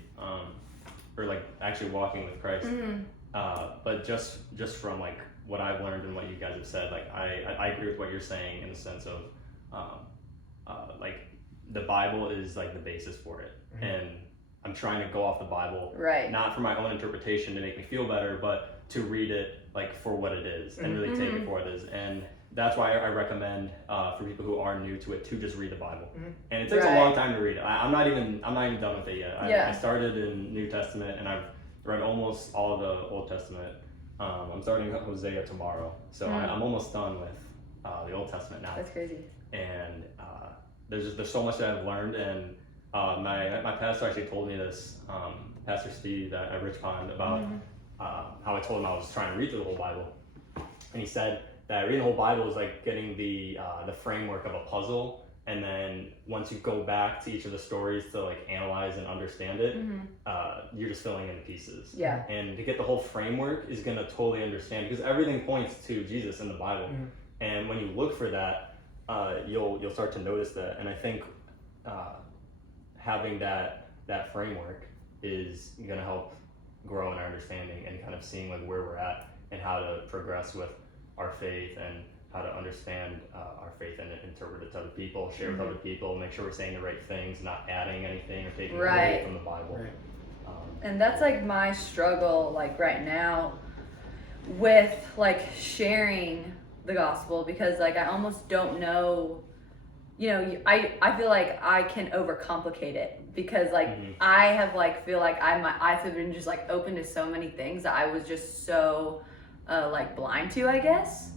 or like actually walking with Christ. But just from like what I've learned and what you guys have said, like I agree with what you're saying in the sense of like the Bible is like the basis for it, and I'm trying to go off the Bible, not for my own interpretation to make me feel better, but to read it like for what it is and really take it for what it is. And that's why I recommend for people who are new to it to just read the Bible. And it takes a long time to read it. I'm not even done with it yet. I started in New Testament and I've read almost all of the Old Testament. I'm starting Hosea tomorrow, so I'm almost done with the Old Testament now. That's crazy. And there's so much that I've learned, and my pastor actually told me this, Pastor Steve at Rich Pond, about how I told him I was trying to read through the whole Bible, and he said that reading the whole Bible is like getting the framework of a puzzle, and then once you go back to each of the stories to like analyze and understand it, you're just filling in the pieces. Yeah. And to get the whole framework is gonna totally understand, because everything points to Jesus in the Bible, and when you look for that, you'll start to notice that. And I think having that framework is gonna help grow in our understanding and kind of seeing like where we're at and how to progress with our faith, and how to understand our faith and interpret it to other people, share with other people, make sure we're saying the right things, not adding anything or taking away from the Bible. And that's like my struggle like right now with like sharing the gospel, because like I almost don't know, you know, I feel like I can overcomplicate it, because like I have like feel like my eyes have been just like open to so many things that I was just so like blind to, I guess.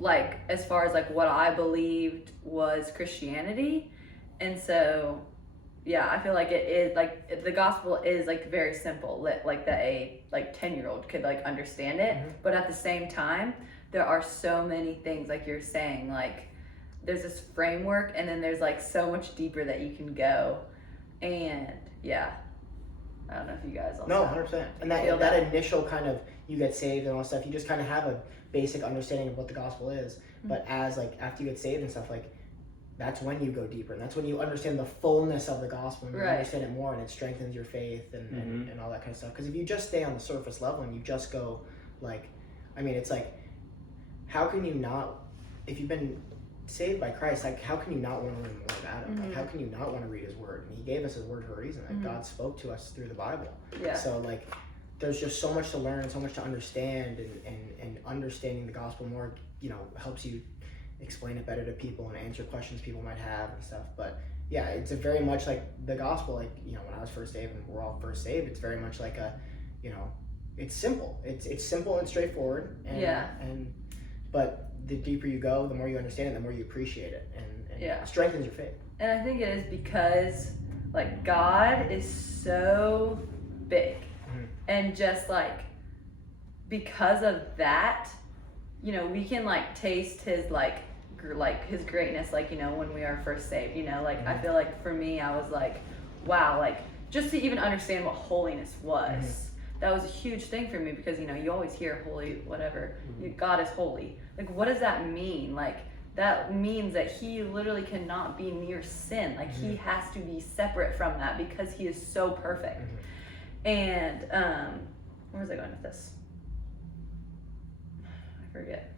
Like as far as like what I believed was Christianity. And so yeah, I feel like it is like the gospel is like very simple, like that a like 10-year-old could like understand it, but at the same time there are so many things, like you're saying, like there's this framework, and then there's like so much deeper that you can go. And yeah, I don't know if you guys also 100%. And that initial kind of, you get saved and all that stuff, you just kind of have a basic understanding of what the gospel is. But as like after you get saved and stuff, like that's when you go deeper, and that's when you understand the fullness of the gospel, and you understand it more, and it strengthens your faith and all that kind of stuff. Because if you just stay on the surface level and you just go like, I mean, it's like, how can you not, if you've been saved by Christ, like how can you not want to learn more about him? Like how can you not want to read his word? And he gave us his word for a reason. Like God spoke to us through the Bible. So like there's just so much to learn, so much to understand, and understanding the gospel more, you know, helps you explain it better to people and answer questions people might have and stuff. But yeah, it's a very much like the gospel, like, you know, when I was first saved and we're all first saved, it's very much like a, you know, it's simple. It's simple and straightforward. And but the deeper you go, the more you understand it, the more you appreciate it, and it strengthens your faith. And I think it is because like God is so big, and just like because of that, you know, we can like taste his like like his greatness, like, you know, when we are first saved, you know, like I feel like for me, I was like, wow, like just to even understand what holiness was, that was a huge thing for me, because, you know, you always hear holy, whatever, God is holy. Like, what does that mean? Like, that means that he literally cannot be near sin. Like, he has to be separate from that because he is so perfect. And where was I going with this? I forget.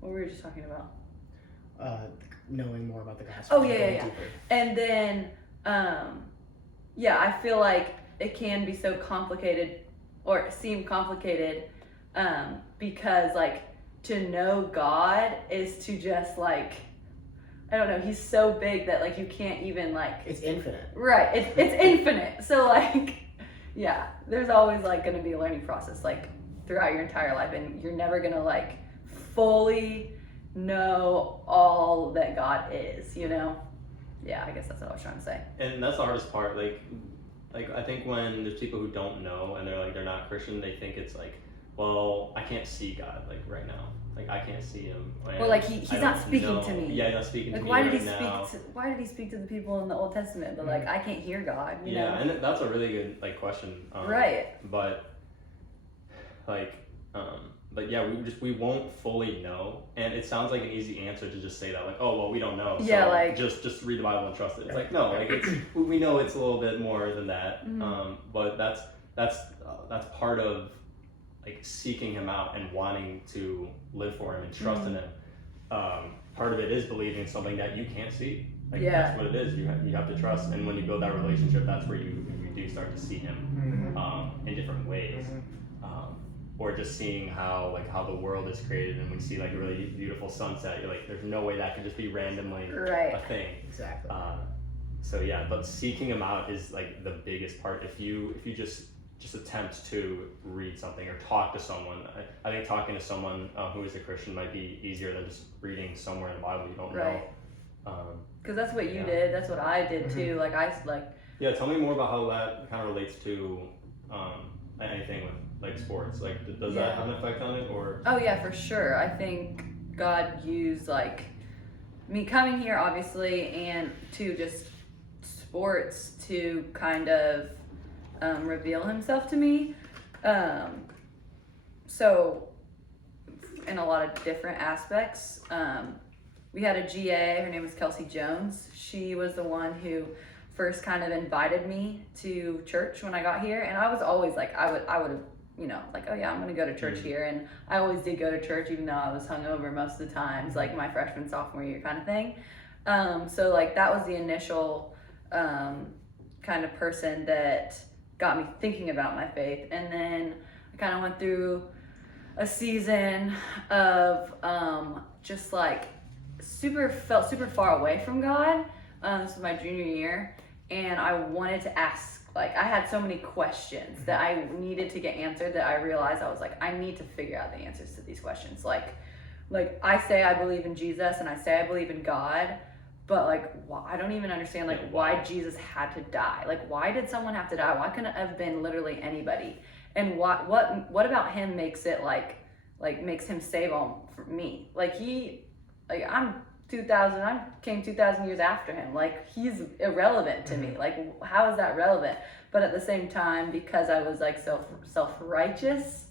What were we just talking about? Knowing more about the gospel. Oh, yeah. And then, yeah, I feel like it can be so complicated, or seem complicated, because, like, to know God is to just, like, I don't know, he's so big that, like, you can't even, like... It's infinite. Right, it's infinite. So, like, yeah, there's always, like, going to be a learning process, like, throughout your entire life, and you're never going to, like, fully know all that God is, you know? Yeah, I guess that's what I was trying to say. And that's the hardest part, like I think when there's people who don't know and they're not Christian, they think it's like, well, I can't see God, like, right now. Like, I can't see him. Or like he's not speaking to me. Yeah, he's not speaking like, to me why right did he now. why did he speak to the people in the Old Testament, but like I can't hear God, you know? And that's a really good, like, question. Right. But yeah, we won't fully know, and it sounds like an easy answer to just say that, like, oh, well, we don't know, so yeah, like just read the Bible and trust it. It's like, no, like, it's we know it's a little bit more than that. But that's part of, like, seeking him out and wanting to live for him and trust in him. Part of it is believing something that you can't see. Like, that's what it is. You have to trust, and when you build that relationship, that's where you do start to see him in different ways. Or just seeing how the world is created, and we see, like, a really beautiful sunset. You're like, there's no way that can just be randomly a thing. Exactly. So yeah, but seeking him out is, like, the biggest part. If you just attempt to read something or talk to someone, I think talking to someone who is a Christian might be easier than just reading somewhere in the Bible you don't know. Because that's what you did. That's what I did too. Like, Yeah, tell me more about how that kind of relates to anything with, like, sports. Like, does that have an effect on it, or? Oh yeah, for sure. I think God used, like, me coming here, obviously, and to just sports to kind of reveal himself to me. So in a lot of different aspects. We had a GA, her name was Kelsey Jones. She was the one who first kind of invited me to church when I got here, and I was always like, I would have, you know, like, oh yeah, I'm gonna go to church here, and I always did go to church even though I was hungover most of the times, like my freshman, sophomore year kind of thing. So, like, that was the initial kind of person that got me thinking about my faith. And then I kind of went through a season of just, like, felt super far away from God. This was my junior year, and I wanted to ask, like, I had so many questions that I needed to get answered that I realized I was like, I need to figure out the answers to these questions. Like I say I believe in Jesus and I say I believe in God, but, like, I don't even understand, like, why Jesus had to die. Like, why did someone have to die? Why couldn't it have been literally anybody? And what about him makes it like makes him save all for me? Like, I came 2,000 years after him. Like, he's irrelevant to me. Like, how is that relevant? But at the same time, because I was, like, self-righteous,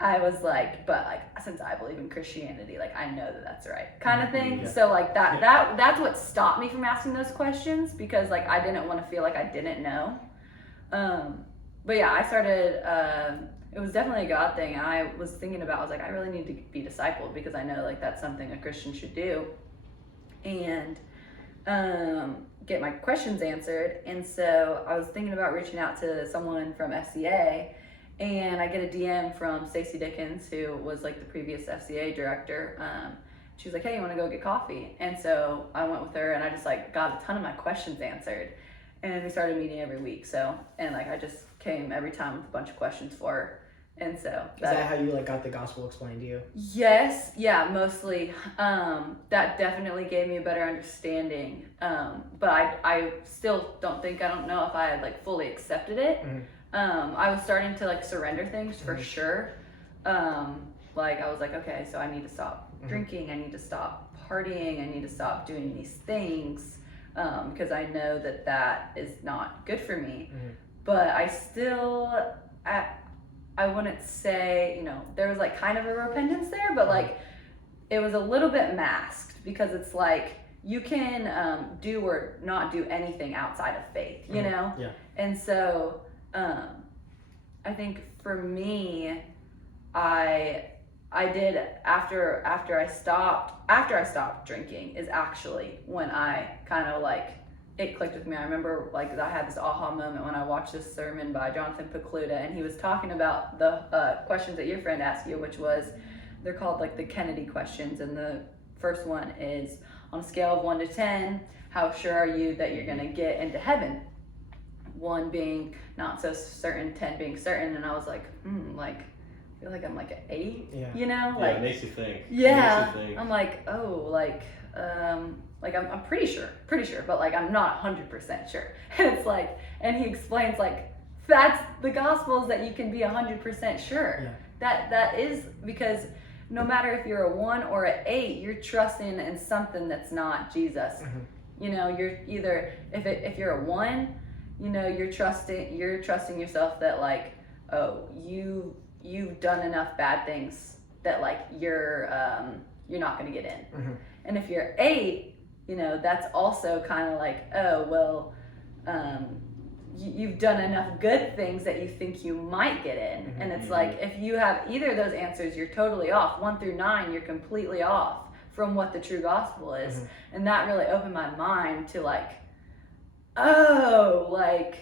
I was like, but, like, since I believe in Christianity, like, I know that that's right, kind of thing. Yeah. So, like, that's what stopped me from asking those questions, because, like, I didn't want to feel like I didn't know. But yeah, I started, it was definitely a God thing. I was thinking about, I was like, I really need to be discipled, because I know, like, that's something a Christian should do, and get my questions answered. And so I was thinking about reaching out to someone from FCA, and I get a DM from Stacey Dickens, who was, like, the previous FCA director. She was like, hey, you want to go get coffee? And so I went with her, and I just, like, got a ton of my questions answered, and we started meeting every week. So, and, like, I just came every time with a bunch of questions for her. And so is that how you, like, got the gospel explained to you? Yes, yeah, mostly. That definitely gave me a better understanding. But I still don't know if I had, like, fully accepted it. I was starting to, like, surrender things for sure. Like, I was like, okay, so I need to stop drinking, I need to stop partying. I need to stop doing these things because I know that is not good for me. But I still, I wouldn't say, there was like kind of a repentance there, but like it was a little bit masked because it's like you can do or not do anything outside of faith, you know? Yeah. And so I think for me, I did after I stopped drinking is actually when I kind of like it clicked with me. I remember like I had this aha moment when I watched this sermon by Jonathan Pokluda, and he was talking about the questions that your friend asked you, which was they're called like the Kennedy questions, and the first one is on a scale of 1 to 10, how sure are you that you're gonna get into heaven? 1 being not so certain, 10 being certain, and I was like, like I feel like I'm like an 8, you know? Yeah, it makes you think. Yeah, I'm like, oh, like I'm pretty sure, but like I'm not 100% sure. And it's like, and he explains like that's the gospel is that you can be 100% sure. Yeah. That is because no matter if you're a 1 or an 8, you're trusting in something that's not Jesus. You know, you're either if you're a 1, you know, you're trusting yourself that like, oh, you've done enough bad things that like you're not going to get in. And if you're 8, you know, that's also kind of like, oh, well, you've done enough good things that you think you might get in. And it's like, if you have either of those answers, you're totally off. 1 through 9, you're completely off from what the true gospel is. And that really opened my mind to like, oh, like,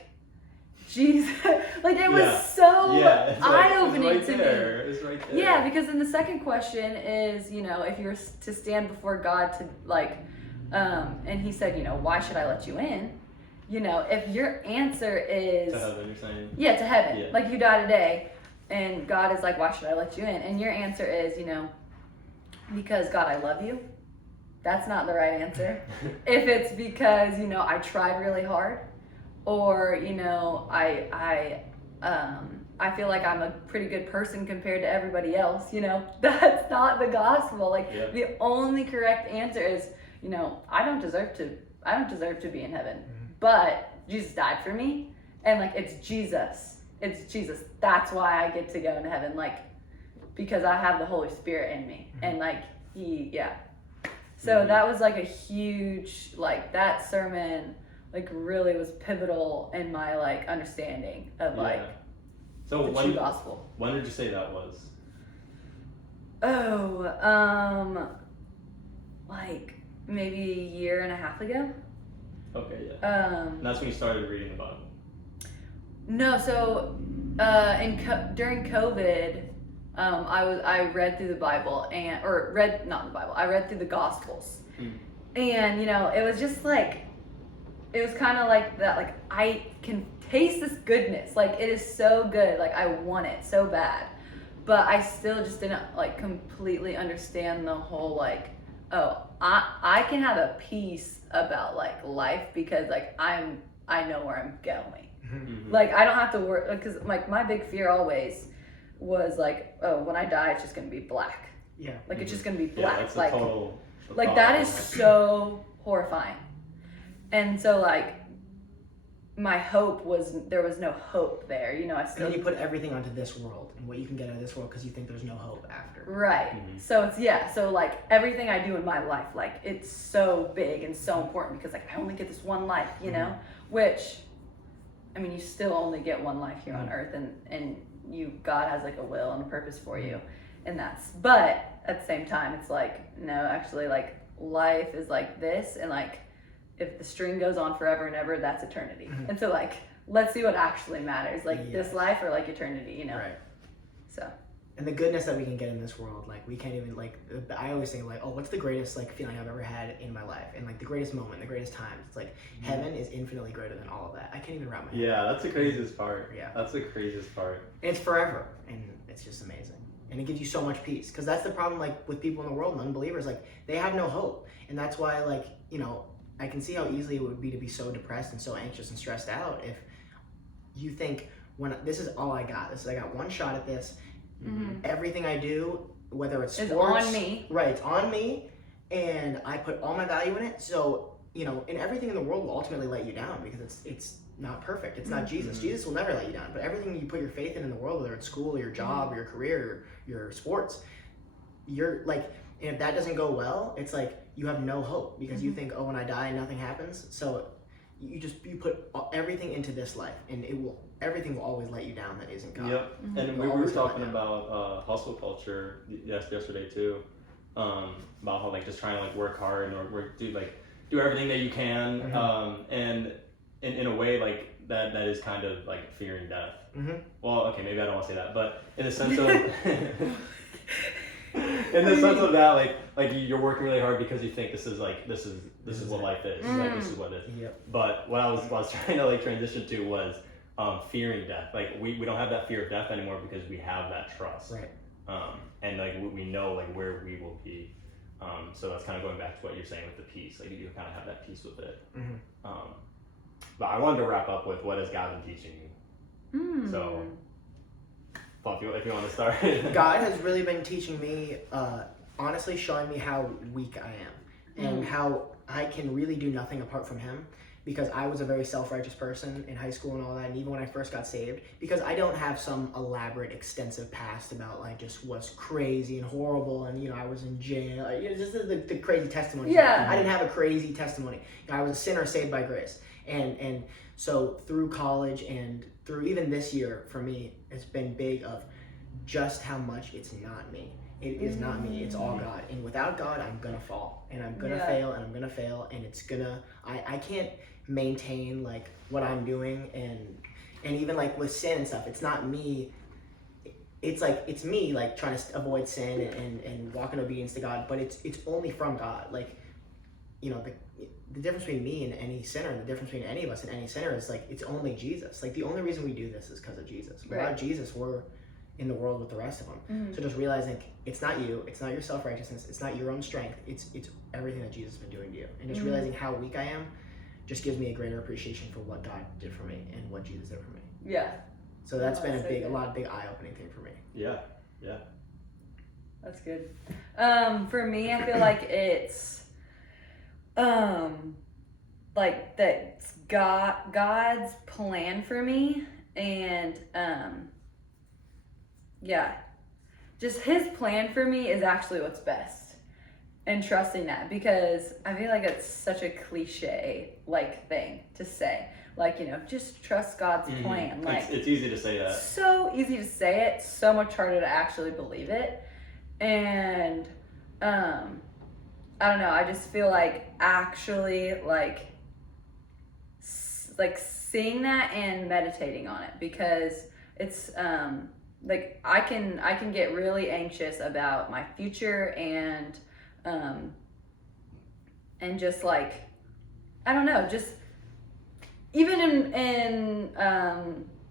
Jesus, like it was so eye-opening to me. It's right there. Yeah, because then the second question is, you know, if you're to stand before God to like, and he said, you know, why should I let you in? You know, if your answer is to heaven, you're saying? Yeah, to heaven. Yeah. Like you die today, and God is like, why should I let you in? And your answer is, you know, because God, I love you. That's not the right answer. If it's because, you know, I tried really hard, or, you know, I feel like I'm a pretty good person compared to everybody else, you know, that's not the gospel. Like the only correct answer is, you know, I don't deserve to be in heaven, but Jesus died for me, and like it's Jesus. That's why I get to go into heaven, like because I have the Holy Spirit in me, and like So that was like a huge, like that sermon like really was pivotal in my like understanding of like the true gospel. When did you say that was? Oh, like maybe a year and a half ago. Okay, yeah. And that's when you started reading the Bible. No, so during COVID, I read through the Bible I read through the Gospels, and you know it was just like it was kind of like that. Like I can taste this goodness. Like it is so good. Like I want it so bad, but I still just didn't like completely understand the whole like, oh, I can have a peace about like life because like I know where I'm going. Like I don't have to worry, because like my big fear always was like, oh, when I die it's just gonna be black. Yeah. Like it's just gonna be black. That's like total like that is so horrifying. And so like my hope was there was no hope there, you know. I still and then you put everything onto this world and what you can get out of this world because you think there's no hope after. Right. So it's so like everything I do in my life, like it's so big and so important because like I only get this one life, you know, which I mean you still only get one life here on earth, and God has like a will and a purpose for you, and but at the same time it's like no, actually like life is like this, and like if the string goes on forever and ever, that's eternity. And so like let's see what actually matters, like this life or like eternity, you know. Right. So and the goodness that we can get in this world, like we can't even like I always think like, oh, what's the greatest like feeling I've ever had in my life, and like the greatest moment, the greatest time. It's like heaven is infinitely greater than all of that. I can't even wrap my head. Yeah, that's the craziest part. That's the craziest part. And it's forever, and it's just amazing, and it gives you so much peace, because that's the problem like with people in the world and unbelievers, like they have no hope, and that's why like, you know, I can see how easily it would be to be so depressed and so anxious and stressed out if you think, when this is all I got, I got one shot at this. Everything I do, whether it's sports, on me. Right, it's on me, and I put all my value in it. So, you know, and everything in the world will ultimately let you down because it's not perfect. It's not Jesus. Jesus will never let you down. But everything you put your faith in the world, whether it's school or your job or your career or your sports, you're like, and if that doesn't go well, it's like you have no hope because you think, oh, when I die, nothing happens. So you put everything into this life, and everything will always let you down that isn't God. Yep. And we were talking about hustle culture yesterday too, about how like just trying to like work hard and do everything that you can, and in a way like that is kind of like fearing death. Well, okay, maybe I don't want to say that, but in the sense of in the sense of that, like you're working really hard because you think this is what life is. Like this is what it is. Yep. But what I was trying to like transition to was fearing death. Like we don't have that fear of death anymore because we have that trust. Right. And like we know like where we will be. So that's kind of going back to what you're saying with the peace. Like you kind of have that peace with it. But I wanted to wrap up with what has God been teaching you. So. If you want to start. God has really been teaching me, honestly showing me how weak I am and how I can really do nothing apart from him, because I was a very self-righteous person in high school and all that, and even when I first got saved, because I don't have some elaborate, extensive past about like just was crazy and horrible and, you know, I was in jail, just the crazy testimony. Yeah. I didn't have a crazy testimony. You know, I was a sinner saved by grace. And so through college and through even this year for me, it's been big of just how much it's not me. It is not me, it's all God. And without God, I'm gonna fall and I'm gonna fail and I'm gonna fail, and it's gonna, I can't maintain like what I'm doing, and even like with sin and stuff, it's not me. It's like, it's me like trying to avoid sin and walk in obedience to God, but it's only from God. Like, you know, the difference between me and any sinner, and the difference between any of us and any sinner is like, it's only Jesus. Like the only reason we do this is because of Jesus. Without Jesus, we're in the world with the rest of them. So just realizing it's not you, it's not your self-righteousness, it's not your own strength, it's everything that Jesus has been doing to you. And just realizing how weak I am just gives me a greater appreciation for what God did for me and what Jesus did for me. Yeah. So that's been a lot of big eye-opening thing for me. Yeah. That's good. For me, I feel like it's like that's God's plan for me, and just his plan for me is actually what's best, and trusting that, because I feel like it's such a cliche like thing to say, like, you know, just trust God's plan. Like it's easy to say that. So easy to say it, so much harder to actually believe it. And I don't know, I just feel like actually like seeing that and meditating on it, because it's like I can get really anxious about my future and just like, I don't know, just even in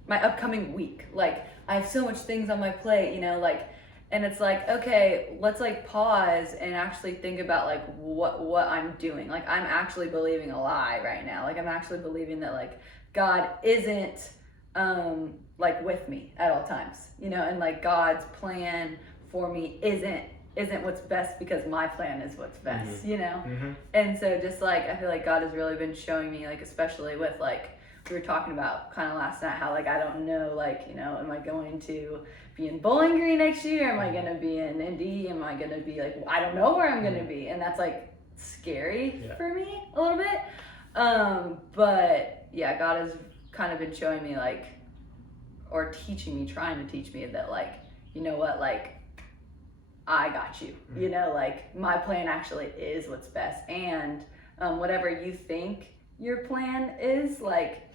my upcoming week, like I have so much things on my plate, you know, like, and it's like, okay, let's like pause and actually think about like what I'm doing. Like I'm actually believing a lie right now. Like I'm actually believing that like God isn't like with me at all times, you know, and like God's plan for me isn't what's best because my plan is what's best, you know? And so just like, I feel like God has really been showing me, like, especially with like, we were talking about kind of last night, how like, I don't know, like, you know, am I going to be in Bowling Green next year? Am I going to be in Indy? Am I going to be like, I don't know where I'm going to be. And that's like scary for me a little bit. But yeah, God has kind of been showing me like, or trying to teach me that like, you know what, like, I got you, you know, like my plan actually is what's best. And whatever you think your plan is, like,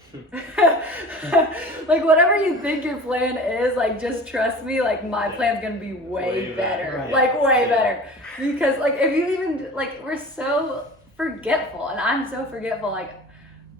like whatever you think your plan is, like, just trust me, like my plan's gonna be way better. Right. Like way better. Because like, if you even, like, we're so forgetful, and I'm so forgetful, like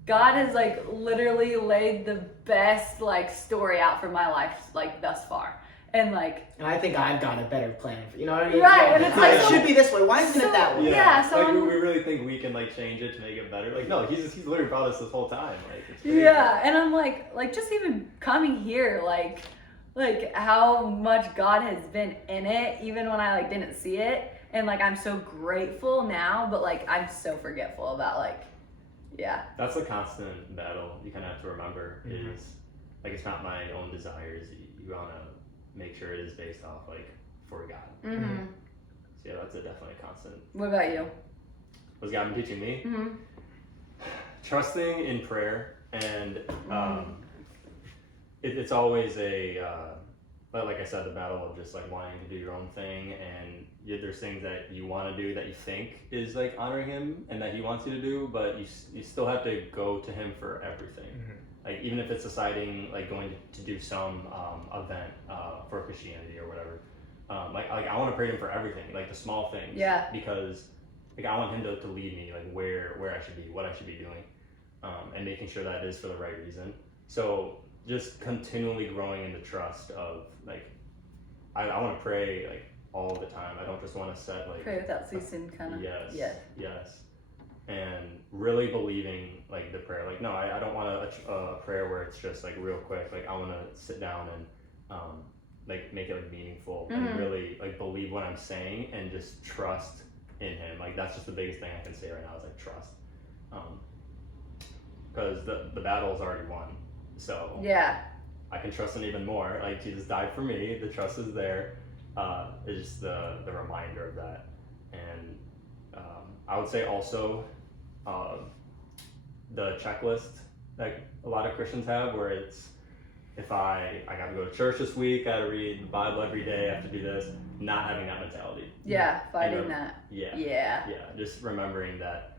God has like literally laid the best like story out for my life, like thus far. And like, and I think I've got a better plan for, you know what I mean? Right, and it's like, it should be this way. Why isn't it that way? Yeah, so like we really think we can like change it to make it better. Like no, he's literally brought us this whole time. Like it's crazy. Yeah, and I'm like just even coming here, like how much God has been in it, even when I like didn't see it. and like I'm so grateful now, but like I'm so forgetful about like, yeah. That's a constant battle you kind of have to remember is like it's not my own desires. You want to make sure it is based off like for God. So yeah, that's definitely a constant. What about you? What's God been teaching me? Trusting in prayer, and it's always but like I said, the battle of just like wanting to do your own thing, and there's things that you want to do that you think is like honoring Him and that He wants you to do, but you still have to go to Him for everything. Like even if it's deciding like going to do some event for Christianity or whatever, like I want to pray to Him for everything, like the small things. Yeah. Because like I want Him to lead me like where I should be, what I should be doing, and making sure that it is for the right reason. So just continually growing in the trust of like I want to pray like all the time. I don't just want to set like pray without ceasing kind of. Yes. And really believing like the prayer. Like no, I don't want a prayer where it's just like real quick. Like I want to sit down and like make it like meaningful and really like believe what I'm saying and just trust in Him. Like that's just the biggest thing I can say right now is like trust. Because the battle is already won. So yeah, I can trust Him even more. Like Jesus died for me. The trust is there. It's just the reminder of that. And I would say also the checklist that a lot of Christians have, where it's if I got to go to church this week, I got to read the Bible every day, I have to do this. Not having that mentality. Yeah, fighting that. Yeah. Just remembering that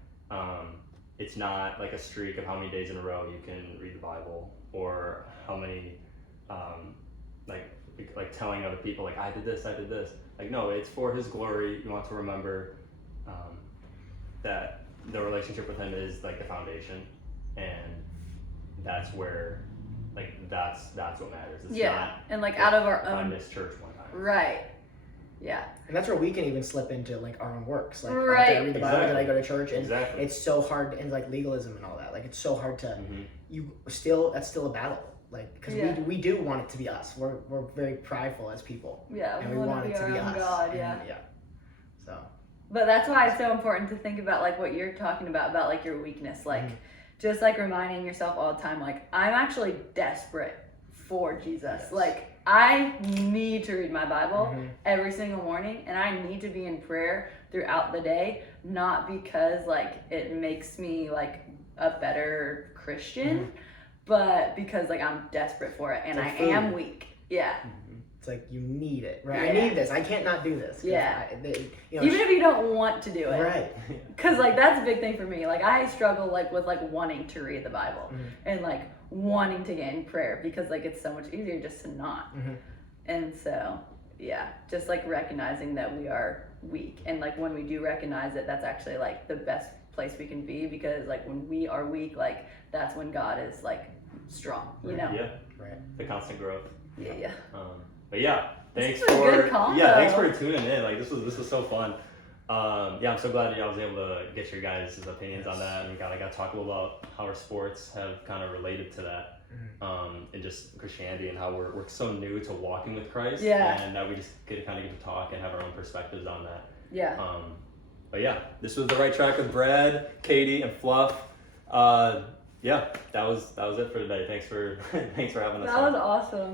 it's not like a streak of how many days in a row you can read the Bible or how many like telling other people like I did this. Like no, it's for His glory. You want to remember that the relationship with Him is like the foundation, and that's where like that's what matters. It's not, and like out of our I own missed church one time. right. Yeah. And that's where we can even slip into like our own works. Like, right. Did I read the Bible? Did I go to church? And exactly. It's so hard, and like legalism and all that. Like it's so hard to that's still a battle. Like because we do want it to be us. We're very prideful as people. Yeah. And we want it to be us. God, and, so. But that's why it's so important to think about like what you're talking about like your weakness, like just like reminding yourself all the time, like I'm actually desperate for Jesus. Yes. Like I need to read my Bible every single morning, and I need to be in prayer throughout the day, not because like it makes me like a better Christian, but because like I'm desperate for it, and I am weak. Yeah. It's like you need it, right? I need this. I can't not do this. Yeah. You know, even if you don't want to do it, right? Because like that's a big thing for me. Like I struggle like with like wanting to read the Bible and like wanting to get in prayer because like it's so much easier just to not. And so yeah, just like recognizing that we are weak, and like when we do recognize it, that's actually like the best place we can be, because like when we are weak, like that's when God is like strong, you know? Yeah, right. The constant growth. Yeah. But yeah, thanks for tuning in. Like this was so fun. I'm so glad I was able to get your guys' opinions on that, and we got to talk a little about how our sports have kind of related to that, and just Christianity and how we're so new to walking with Christ, and that we just get to talk and have our own perspectives on that. Yeah. But yeah, this was The Right Track with Brad, Katie, and Fluff. That was it for today. Thanks for having us. That was awesome.